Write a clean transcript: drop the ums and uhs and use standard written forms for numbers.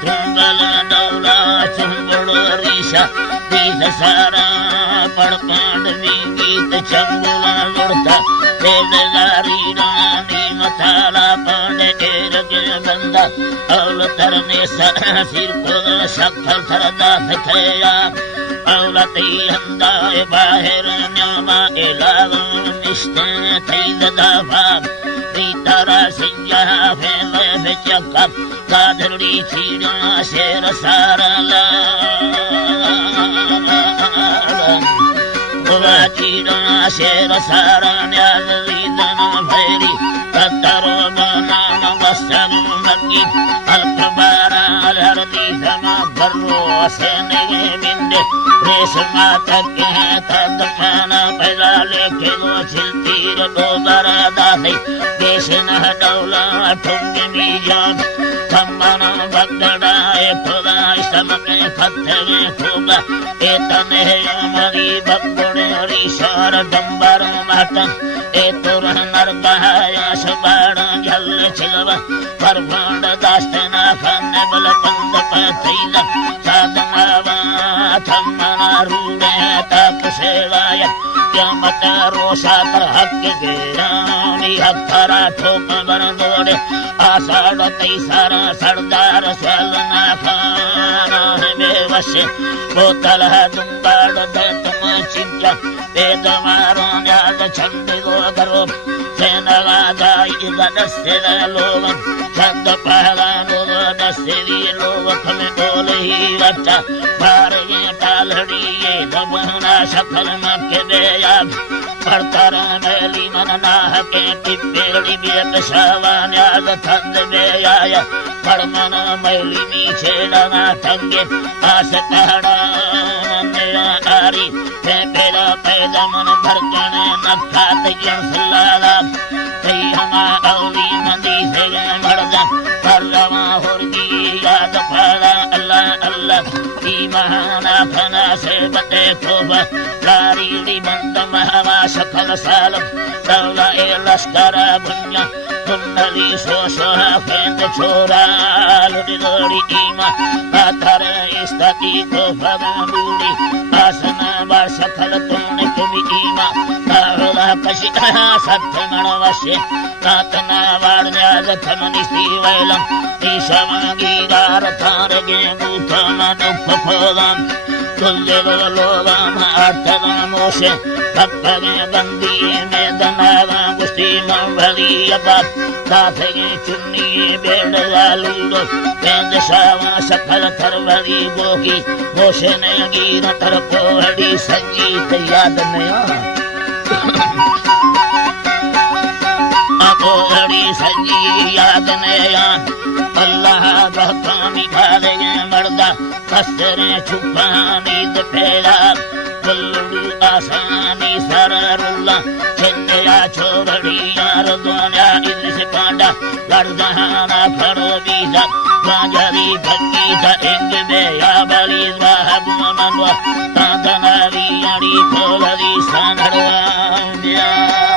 थुंगल डौला चुंबड़ो रीशा तीस सारा पड़पांड गीत चंबुला लुड़ता देवदारी रानी मथाला पांडे एरग बंदा अवल तरने सिर को शक्ल थरदा थया अवल ती हंदाए बाहर न्यामा एलाव निष्ठे थई ददावा तारा सिंजा फेले बेचका कादड़ी चीड़ा शेर सारला बुआ चीड़ा शेर सारा न्याली दना भैरी ततरो बना वसन मगी अल्पबारा लरदी समा बर्रो सेने बिंदे रेशमा तक है तदखाना पैदा लेके वो छिलतीर दो बारा दाही देशना डौला ठुंगी मीजान थम्मना बगड़ा खुदा समके फत्ते खुदा एतने मरी बगड़े रिशार दंबर माता ए तुर नरबाया सबाड़ा जल छिलवा परभांड दास्तना फन्ने बल पंद पथैला साधमावा थम्मना रूड़े तक सेवाया क्यामत रोशा पर हक गेरानी हथरा ठोक बर दौड़े आषाढ़ तैसारा सरदार स्वलना खाना है बेवश बोतल है दुंबाड़ दे तुम चिंचा वेद मारो न्याल छंद गो करो सेनवादा इगदस्य लोग छंद पहला लोग दस्यवी लोग खमे बोले ही वच्चा बार ये टालड़ी ये दबना शकल मके बेया परतर मेली मनना के टिप्पेड़ी बेत शवान्याल थंद बेया परमन मेली नीचे लगा थंगे आस पहाड़ा नया आरी पेला पैदा मन भरकने नखात सलाला हमा औली नदी से मर्दा परवा होरगी याद पड़ा अल्लाह अल्लाह ईमाना फना से बते खोबा लारी बंद महवा सफल साल दौला ए लश्करा बुन्या कुंडली सोहा फेंद छोरा लुड़ी लोड़ी ईमा आथर इस्ताती को भगंदूड़ी आसना बार सफल तुमने कभी ईमा तावला कशिता सत्य मनवश्य नातना वार्याद थमनि स्तीवैलम ईशवागीगार थारगे भूतम दुख फोलम तुल्यलो लोवाम अर्थवामोशे भक्तगे बंदी में दनावा गुस्ती मंभली अबाप दाथगे चुन्नी बेड़ला लूडो पेंद शावा सकल थरवरी गोकी मोशे ने गीर तरपोहड़ी संगीत याद नया अपोहड़ी संगीत याद नया अल्लाह बहता निकाले मर्दा कसरे छुपानी दफेला गुल्लू आसानी सररुल्ला चंदया छोरड़ी यार दोन्या इद्रिस पांडा गर्दहाना फड़ो बीजा बाजारी भक्ति था इंग बेया बली वाहब मनवा तांदनारी यारी खोलरी सानड़वा